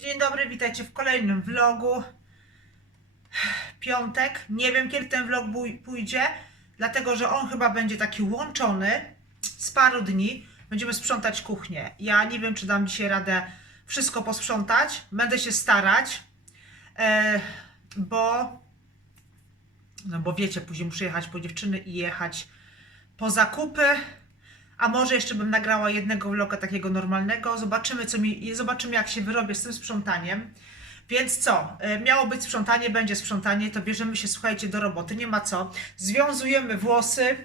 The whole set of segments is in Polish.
Dzień dobry, witajcie w kolejnym vlogu. Piątek. Nie wiem, kiedy ten vlog pójdzie, dlatego że on chyba będzie taki łączony z paru dni. Będziemy sprzątać kuchnię. Ja nie wiem, czy dam dzisiaj radę wszystko posprzątać. Będę się starać, e, bo. No bo wiecie, później muszę jechać po dziewczyny i jechać po zakupy. A może jeszcze bym nagrała jednego vloga takiego normalnego. Zobaczymy, co mi, zobaczymy jak się wyrobię z tym sprzątaniem. Więc co? E, Miało być sprzątanie, będzie sprzątanie, to bierzemy się, słuchajcie, do roboty. Nie ma co. Związujemy włosy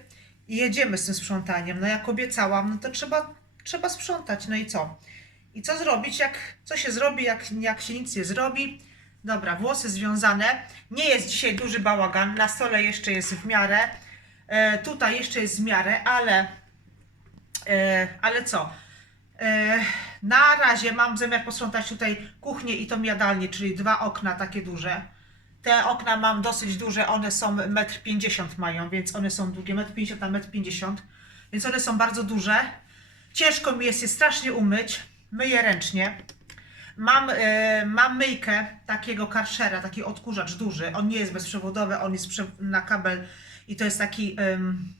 i jedziemy z tym sprzątaniem. No jak obiecałam, no to trzeba, trzeba sprzątać. No i co? I co zrobić, jak co się zrobi, jak, jak się nic nie zrobi? Dobra, włosy związane. Nie jest dzisiaj duży bałagan. Na stole jeszcze jest w miarę. E, tutaj jeszcze jest w miarę, ale ale co? E, na razie mam zamiar posprzątać tutaj kuchnię i tą jadalnię, czyli dwa okna takie duże. Te okna mam dosyć duże, one są 1,50 m mają, więc one są długie, 1,50 m na 1,50 m, więc one są bardzo duże. Ciężko mi jest je strasznie umyć, myję ręcznie. Mam, e, mam myjkę takiego karszera, taki odkurzacz duży. On nie jest bezprzewodowy, on jest na kabel i to jest taki. em,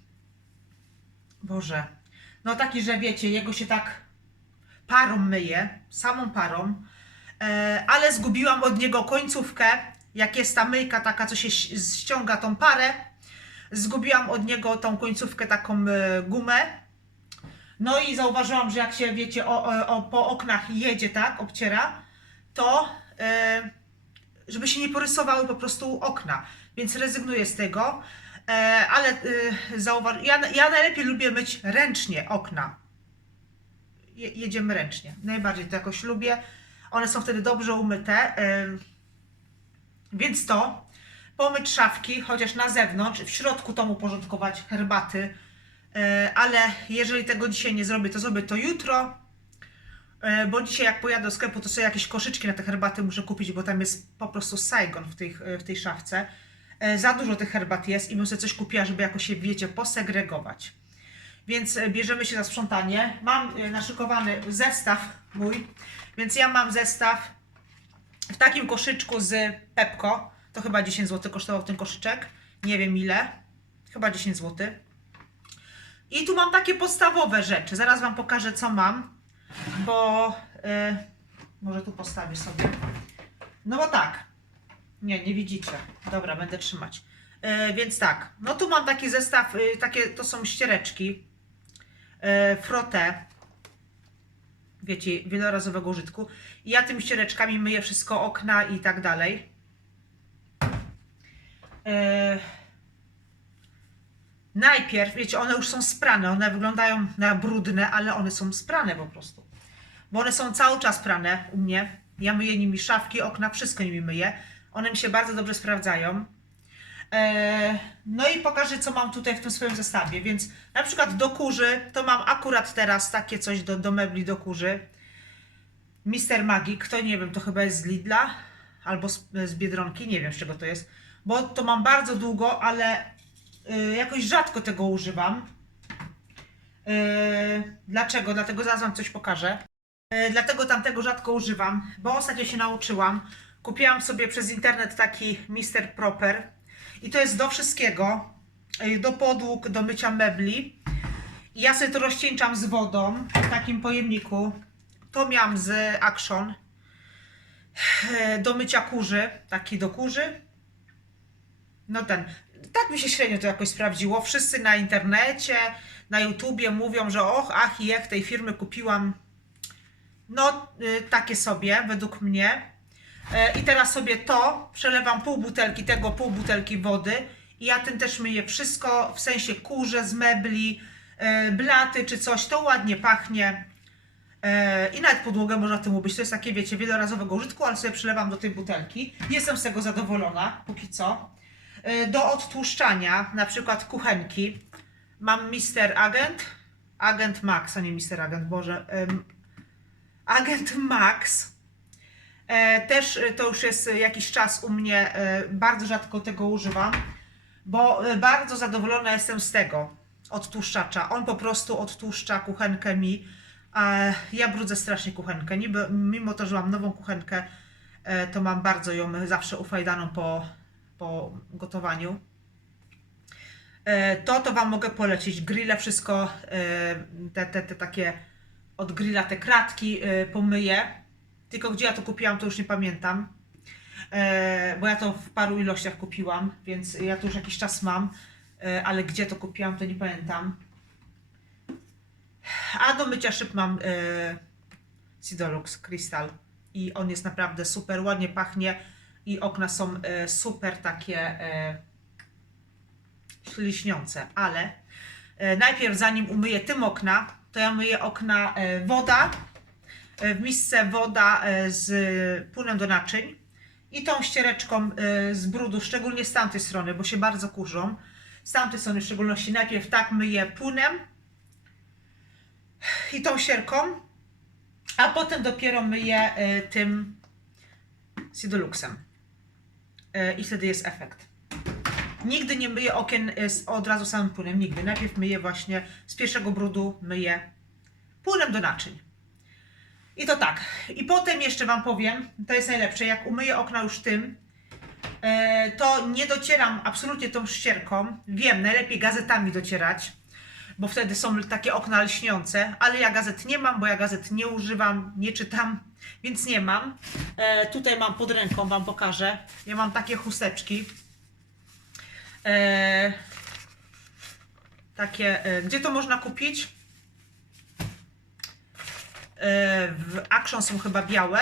Boże. No taki, że wiecie, jego się tak parą myje, samą parą, e, ale zgubiłam od niego końcówkę, jak jest ta myjka taka, co się ściąga tą parę, zgubiłam od niego tą końcówkę, taką e, gumę. No i zauważyłam, że jak się, wiecie, o, o, o, po oknach jedzie, tak, obciera, to e, żeby się nie porysowały po prostu okna, więc rezygnuję z tego. E, ale y, zauważ, ja, ja najlepiej lubię myć ręcznie okna. Je, jedziemy ręcznie. Najbardziej to jakoś lubię. One są wtedy dobrze umyte. więc to pomyć szafki, chociaż na zewnątrz, w środku tomu uporządkować herbaty. E, ale jeżeli tego dzisiaj nie zrobię, to zrobię to jutro. E, Bo dzisiaj jak pojadę do sklepu, to sobie jakieś koszyczki na te herbaty muszę kupić, bo tam jest po prostu Saigon w w tej szafce. E, Za dużo tych herbat jest i bym sobie coś kupiła, żeby jakoś się, wiecie, posegregować. Więc e, bierzemy się za sprzątanie. Mam e, naszykowany zestaw mój, więc ja mam zestaw w takim koszyczku z Pepko. To chyba 10 zł kosztował ten koszyczek. Nie wiem ile. Chyba 10 zł. I tu mam takie podstawowe rzeczy. Zaraz Wam pokażę, co mam, bo e, może tu postawię sobie. No bo tak, nie, nie widzicie. Dobra, będę trzymać. E, więc tak, no tu mam taki zestaw, y, takie to są ściereczki e, Frotte. Wiecie, wielorazowego użytku. I ja tymi ściereczkami myję wszystko, okna i tak dalej. E, najpierw, wiecie, one już są sprane, one wyglądają na brudne, ale one są sprane po prostu. Bo one są cały czas prane u mnie. Ja myję nimi szafki, okna, wszystko nimi myję. One mi się bardzo dobrze sprawdzają. E, No i pokażę, co mam tutaj w tym swoim zestawie. Więc na przykład do kurzy, to mam akurat teraz takie coś do, do mebli do kurzy. Mister Magic, to nie wiem, to chyba jest z Lidla albo z, z Biedronki, nie wiem z czego to jest. Bo to mam bardzo długo, ale y, jakoś rzadko tego używam. Y, dlaczego? Dlatego zaraz wam coś pokażę. Y, dlatego tamtego rzadko używam, bo ostatnio się nauczyłam. Kupiłam sobie przez internet taki Mister Proper i to jest do wszystkiego, y, do podłóg, do mycia mebli. I ja sobie to rozcieńczam z wodą w takim pojemniku. To miałam z Action do mycia kurzy, taki do kurzy. No ten, tak mi się średnio to jakoś sprawdziło. Wszyscy na internecie, na YouTubie mówią, że och, ach i jak tej firmy kupiłam. No, y, takie sobie, według mnie. E, I teraz sobie to przelewam pół butelki tego, pół butelki wody i ja tym też myję wszystko, w sensie kurze z mebli, e, blaty czy coś, to ładnie pachnie. E, I nawet podłogę można tym ubyć. To jest takie, wiecie, wielorazowego użytku, ale sobie przelewam do tej butelki. Jestem z tego zadowolona, póki co. Do odtłuszczania, na przykład kuchenki, mam Mister Agent, Agent Max, a nie Mister Agent, Boże. Agent Max. E, też e, to już jest e, jakiś czas u mnie, bardzo rzadko tego używam, bo bardzo zadowolona jestem z tego odtłuszczacza. On po prostu odtłuszcza kuchenkę mi, ja brudzę strasznie kuchenkę. Niby, mimo to, że mam nową kuchenkę, to mam bardzo ją zawsze ufajdaną po, po gotowaniu. To to Wam mogę polecić. Grille wszystko, te, te, te takie od grilla te kratki pomyję. Tylko gdzie ja to kupiłam, to już nie pamiętam. E, Bo ja to w paru ilościach kupiłam, więc ja to już jakiś czas mam. E, Ale gdzie to kupiłam, to nie pamiętam. A do mycia szyb mam e, Sidolux Crystal. I on jest naprawdę super, ładnie pachnie. I okna są e, super takie e, śliśniące. Ale e, najpierw zanim umyję tym okna, to ja myję okna e, woda. E, w misce woda e, z płynem do naczyń. I tą ściereczką e, z brudu, szczególnie z tamtej strony, bo się bardzo kurzą. Z tamtej strony w szczególności najpierw tak myję płynem i tą sierką, a potem dopiero myję tym Sidoluxem. I wtedy jest efekt. Nigdy nie myję okien z, od razu samym płynem, nigdy. Najpierw myję właśnie z pierwszego brudu, myję płynem do naczyń. I to tak. I potem jeszcze Wam powiem, to jest najlepsze, jak umyję okna już tym, e, to nie docieram absolutnie tą ścierką. Wiem, najlepiej gazetami docierać, bo wtedy są takie okna lśniące, ale ja gazet nie mam, bo ja gazet nie używam, nie czytam, więc nie mam. E, tutaj mam pod ręką, Wam pokażę. Ja mam takie chusteczki. E, takie, gdzie to można kupić? E, w Action są chyba białe.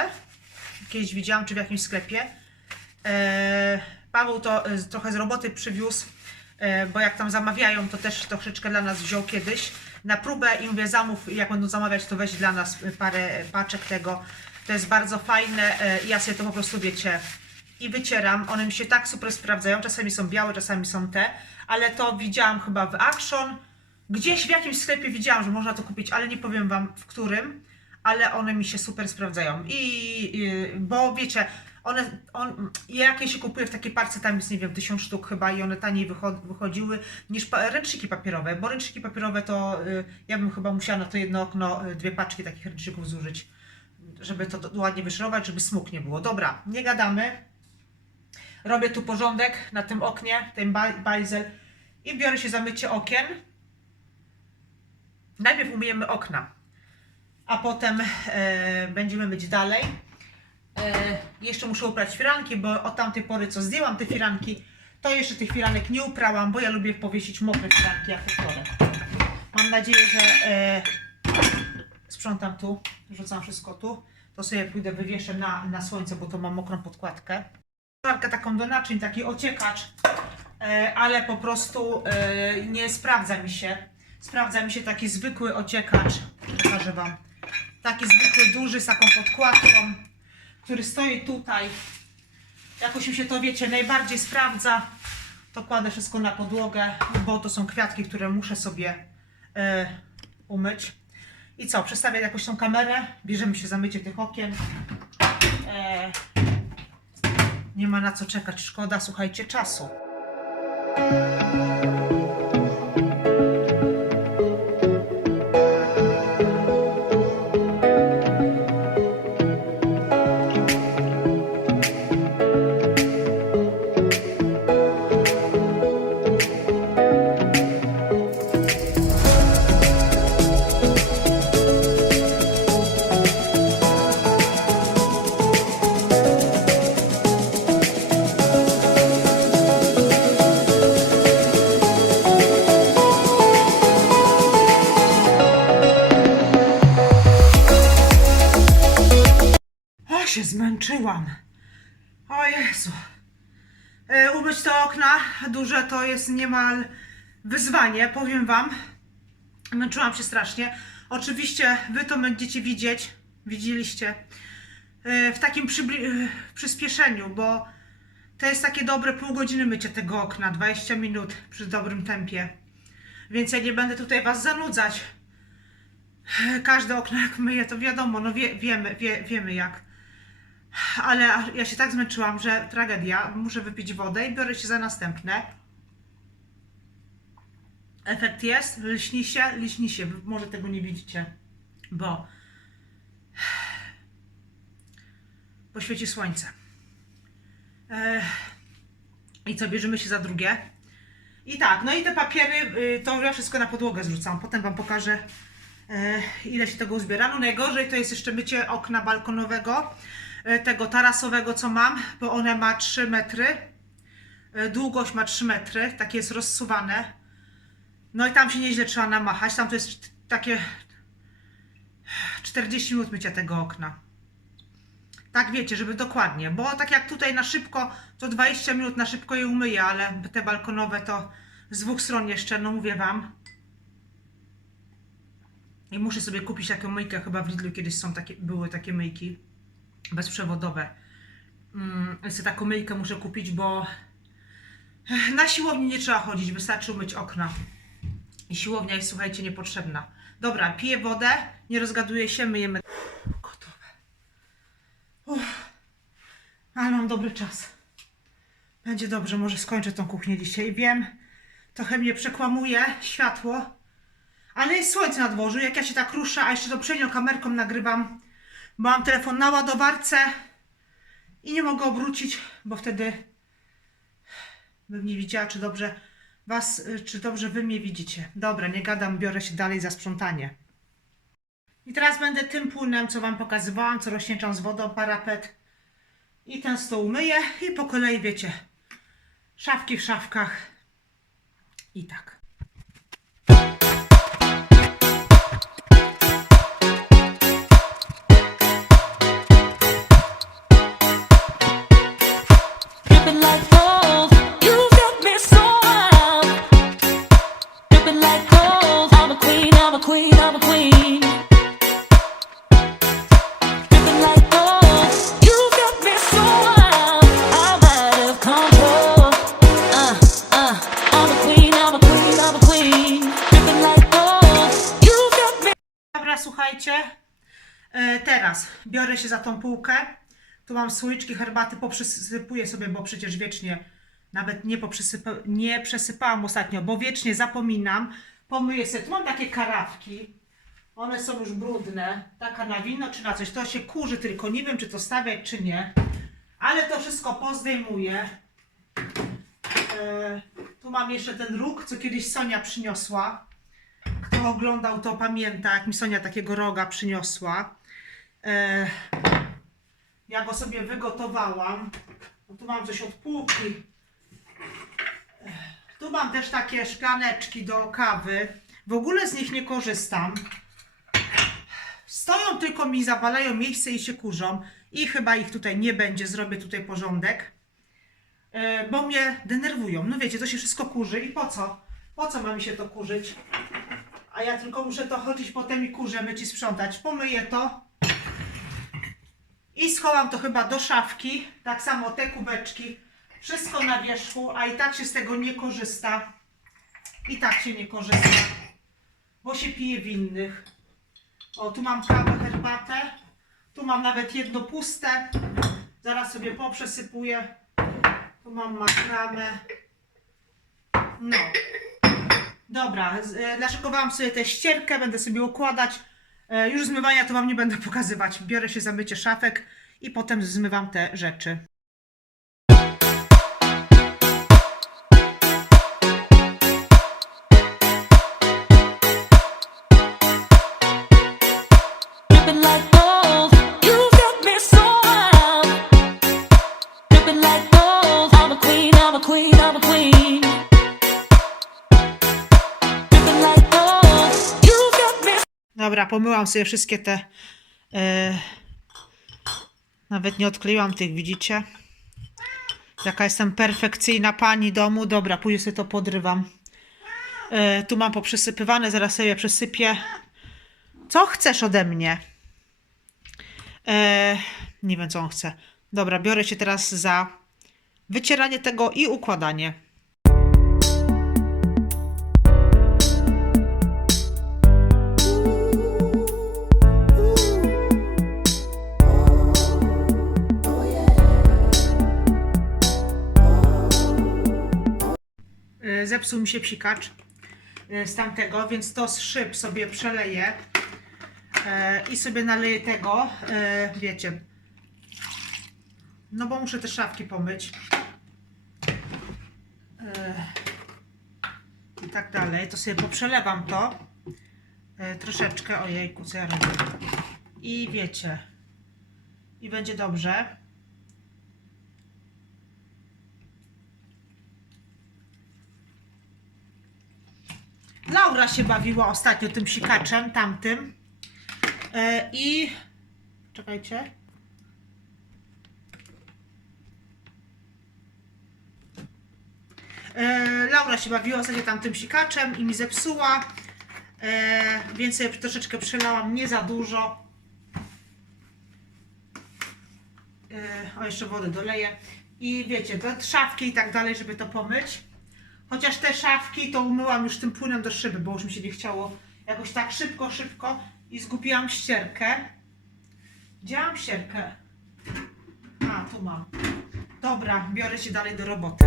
Kiedyś widziałam, czy w jakimś sklepie. E, Paweł to e, trochę z roboty przywiózł, bo jak tam zamawiają, to też troszeczkę dla nas wziął kiedyś. Na próbę i mówię, zamów, jak będą zamawiać, to weź dla nas parę paczek tego. To jest bardzo fajne ja sobie to po prostu, wiecie, i wycieram. One mi się tak super sprawdzają. Czasami są białe, czasami są te, ale to widziałam chyba w Action. Gdzieś w jakimś sklepie widziałam, że można to kupić, ale nie powiem Wam w którym, ale one mi się super sprawdzają. I, bo wiecie, one, on, jakie się kupuje w takiej parce, tam jest nie wiem, tysiąc sztuk chyba i one taniej wycho- wychodziły niż pa- ręczniki papierowe, bo ręczniki papierowe to y, ja bym chyba musiała na to jedno okno y, dwie paczki takich ręczników zużyć, żeby to do- ładnie wyszorować, żeby smug nie było. Dobra, nie gadamy. Robię tu porządek na tym oknie, ten ba- bajzel i biorę się za mycie okien. Najpierw umyjemy okna, a potem e, będziemy myć dalej. E, jeszcze muszę uprać firanki, bo od tamtej pory co zdjęłam te firanki, to jeszcze tych firanek nie uprałam, bo ja lubię powiesić mokre firanki jak wtorek. Mam nadzieję, że e, sprzątam tu, rzucam wszystko tu. To sobie pójdę wywieszę na, na słońce, bo to mam mokrą podkładkę. Markę taką do naczyń, taki ociekacz, e, ale po prostu e, nie sprawdza mi się. Sprawdza mi się taki zwykły ociekacz. Pokażę Wam. Taki zwykły, duży, z taką podkładką, który stoi tutaj. Jakoś mi się to, wiecie, najbardziej sprawdza. To kładę wszystko na podłogę, bo to są kwiatki, które muszę sobie e, umyć. I co, przestawię jakoś tą kamerę, bierzemy się za mycie tych okien. E, nie ma na co czekać, szkoda, słuchajcie, czasu. Się zmęczyłam. O Jezu. E, umyć te okna duże to jest niemal wyzwanie, powiem Wam. Męczyłam się strasznie. Oczywiście Wy to będziecie widzieć, widzieliście, e, w takim e, przyspieszeniu, bo to jest takie dobre pół godziny mycie tego okna, 20 minut przy dobrym tempie. Więc ja nie będę tutaj Was zanudzać. Każde okno jak myję, to wiadomo, no wie, wiemy, wie, wiemy jak. Ale ja się tak zmęczyłam, że tragedia. Muszę wypić wodę i biorę się za następne. Efekt jest, lśni się, lśni się. Może tego nie widzicie. bo bo świeci słońce. I co, bierzemy się za drugie. I tak, no i te papiery, y, to ja wszystko na podłogę zrzucam. Potem Wam pokażę, e, ile się tego uzbiera. No najgorzej to jest jeszcze mycie okna balkonowego, tego tarasowego, co mam, bo one ma 3 metry. E, Długość ma 3 metry, takie jest rozsuwane. No i tam się nieźle trzeba namachać. Tam to jest takie 40 minut mycia tego okna. Tak wiecie, żeby dokładnie, bo tak jak tutaj na szybko, to 20 minut na szybko je umyję, ale te balkonowe to z dwóch stron jeszcze, no mówię wam. I muszę sobie kupić taką myjkę, chyba w Lidlu kiedyś są takie, były takie myjki bezprzewodowe. Mm, sobie taką myjkę muszę kupić, bo na siłowni nie trzeba chodzić, wystarczy umyć okna. I siłownia jest, słuchajcie, niepotrzebna. Dobra, piję wodę, nie rozgaduję się, myjemy. Gotowe. Uff, ale mam dobry czas. Będzie dobrze, może skończę tą kuchnię dzisiaj. Wiem, trochę mnie przekłamuje światło, ale jest słońce na dworzu. Jak ja się tak ruszę, a jeszcze to przednią kamerką nagrywam, mam telefon na ładowarce i nie mogę obrócić, bo wtedy bym nie widziała, czy dobrze was, czy dobrze wy mnie widzicie. Dobra, nie gadam, biorę się dalej za sprzątanie. I teraz będę tym płynem, co wam pokazywałam, co rozcieńczam z wodą, parapet. I ten stół myję i po kolei, wiecie, szafki w szafkach. I tak. Dobra, słuchajcie. E, teraz biorę się za tą półkę. Tu mam słoiczki herbaty, poprzysypuję sobie, bo przecież wiecznie nawet nie, poprzysypa, nie przesypałam ostatnio, bo wiecznie zapominam. Pomyję sobie. Tu mam takie karawki. One są już brudne. Taka na wino czy na coś. To się kurzy tylko. Nie wiem, czy to stawiać, czy nie. Ale to wszystko pozdejmuję. E, tu mam jeszcze ten róg, co kiedyś Sonia przyniosła. Kto oglądał, to pamięta, jak mi Sonia takiego roga przyniosła. E, ja go sobie wygotowałam. No tu mam coś od półki. Tu mam też takie szklaneczki do kawy. W ogóle z nich nie korzystam. Stoją tylko mi, zawalają miejsce i się kurzą. I chyba ich tutaj nie będzie. Zrobię tutaj porządek. Bo mnie denerwują. No wiecie, to się wszystko kurzy. I po co? Po co ma mi się to kurzyć? A ja tylko muszę to chodzić potem i kurze myć i sprzątać. Pomyję to. I schowam to chyba do szafki. Tak samo te kubeczki. Wszystko na wierzchu, a i tak się z tego nie korzysta. I tak się nie korzysta. Bo się pije w innych. O, tu mam kawę, herbatę. Tu mam nawet jedno puste. Zaraz sobie poprzesypuję. Tu mam makramę. No. Dobra, e, naszykowałam sobie tę ścierkę, będę sobie układać. E, Już zmywania to Wam nie będę pokazywać. Biorę się za mycie szafek i potem zmywam te rzeczy. Like Dobra, pomyłam sobie wszystkie te. E, nawet nie odkleiłam tych, widzicie? Jaka jestem perfekcyjna pani domu. Dobra, później sobie to podrywam. E, tu mam poprzysypywane, zaraz sobie przesypię. Co chcesz ode mnie? E, nie wiem, co on chce. Dobra, biorę się teraz za wycieranie tego i układanie. Zepsuł mi się psikacz e, z tamtego, więc to z szyb sobie przeleję. E, I sobie naleję tego, e, wiecie. No bo muszę te szafki pomyć. I tak dalej. To sobie poprzelewam to. Troszeczkę, ojejku, co ja robię. I wiecie. I będzie dobrze. Laura się bawiła ostatnio tym sikaczem, tamtym. E, I czekajcie. E, Laura się bawiła ostatnio tamtym sikaczem i mi zepsuła. E, więc sobie troszeczkę przelałam, nie za dużo. E, o, jeszcze wodę doleję. I wiecie, te szafki i tak dalej, żeby to pomyć. Chociaż te szafki to umyłam już tym płynem do szyby, bo już mi się nie chciało jakoś tak szybko, szybko i zgubiłam ścierkę. Gdzie mam ścierkę? A, tu mam. Dobra, biorę się dalej do roboty.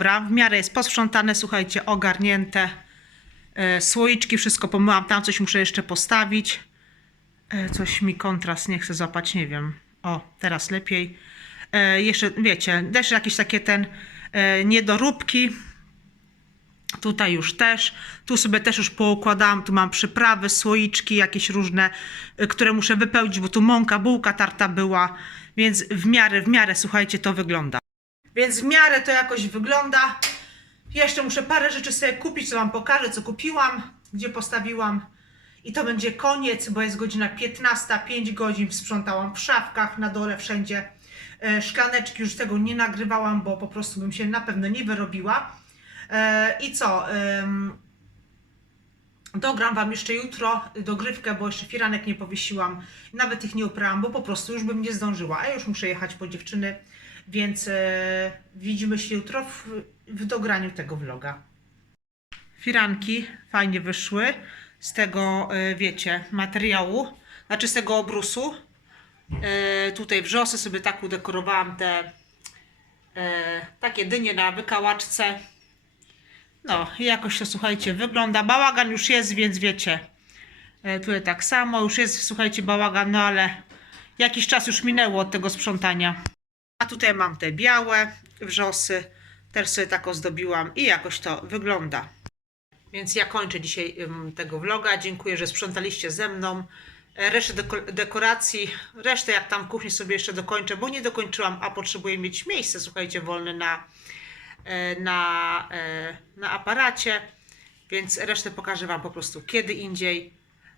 Dobra, w miarę jest posprzątane, słuchajcie, ogarnięte. E, słoiczki, wszystko pomyłam, tam coś muszę jeszcze postawić. E, coś mi kontrast nie chce złapać, nie wiem. O, teraz lepiej. E, jeszcze, wiecie, też jakieś takie ten niedoróbki. Tutaj już też. Tu sobie też już poukładałam. Tu mam przyprawy, słoiczki, jakieś różne, które muszę wypełnić, bo tu mąka, bułka tarta była. Więc w miarę, w miarę, słuchajcie, to wygląda. Więc w miarę to jakoś wygląda. Jeszcze muszę parę rzeczy sobie kupić, co Wam pokażę, co kupiłam, gdzie postawiłam. I to będzie koniec, bo jest godzina 15, 5 godzin sprzątałam w szafkach, na dole wszędzie. E, Szklaneczki już tego nie nagrywałam, bo po prostu bym się na pewno nie wyrobiła. E, I co? Dogram Wam jeszcze jutro dogrywkę, bo jeszcze firanek nie powiesiłam. Nawet ich nie uprałam, bo po prostu już bym nie zdążyła. A już muszę jechać po dziewczyny, więc e, widzimy się jutro w, w dograniu tego vloga. Firanki fajnie wyszły z tego, e, wiecie, materiału, znaczy z tego obrusu. E, tutaj wrzosy sobie tak udekorowałam te e, takie dynie na wykałaczce. No, i jakoś to słuchajcie, wygląda. Bałagan już jest, więc wiecie. E, tutaj tak samo, już jest, słuchajcie, bałagan, no ale jakiś czas już minęło od tego sprzątania. A tutaj mam te białe wrzosy, też sobie tak ozdobiłam i jakoś to wygląda. Więc ja kończę dzisiaj tego vloga. Dziękuję, że sprzątaliście ze mną. E, Resztę deko- dekoracji, resztę jak tam kuchni sobie jeszcze dokończę, bo nie dokończyłam, a potrzebuję mieć miejsce, słuchajcie, wolne na, e, na, e, na aparacie, więc resztę pokażę Wam po prostu kiedy indziej.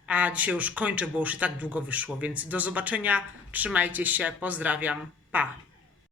A dzisiaj już kończę, bo już i tak długo wyszło, więc do zobaczenia. Trzymajcie się, pozdrawiam, pa.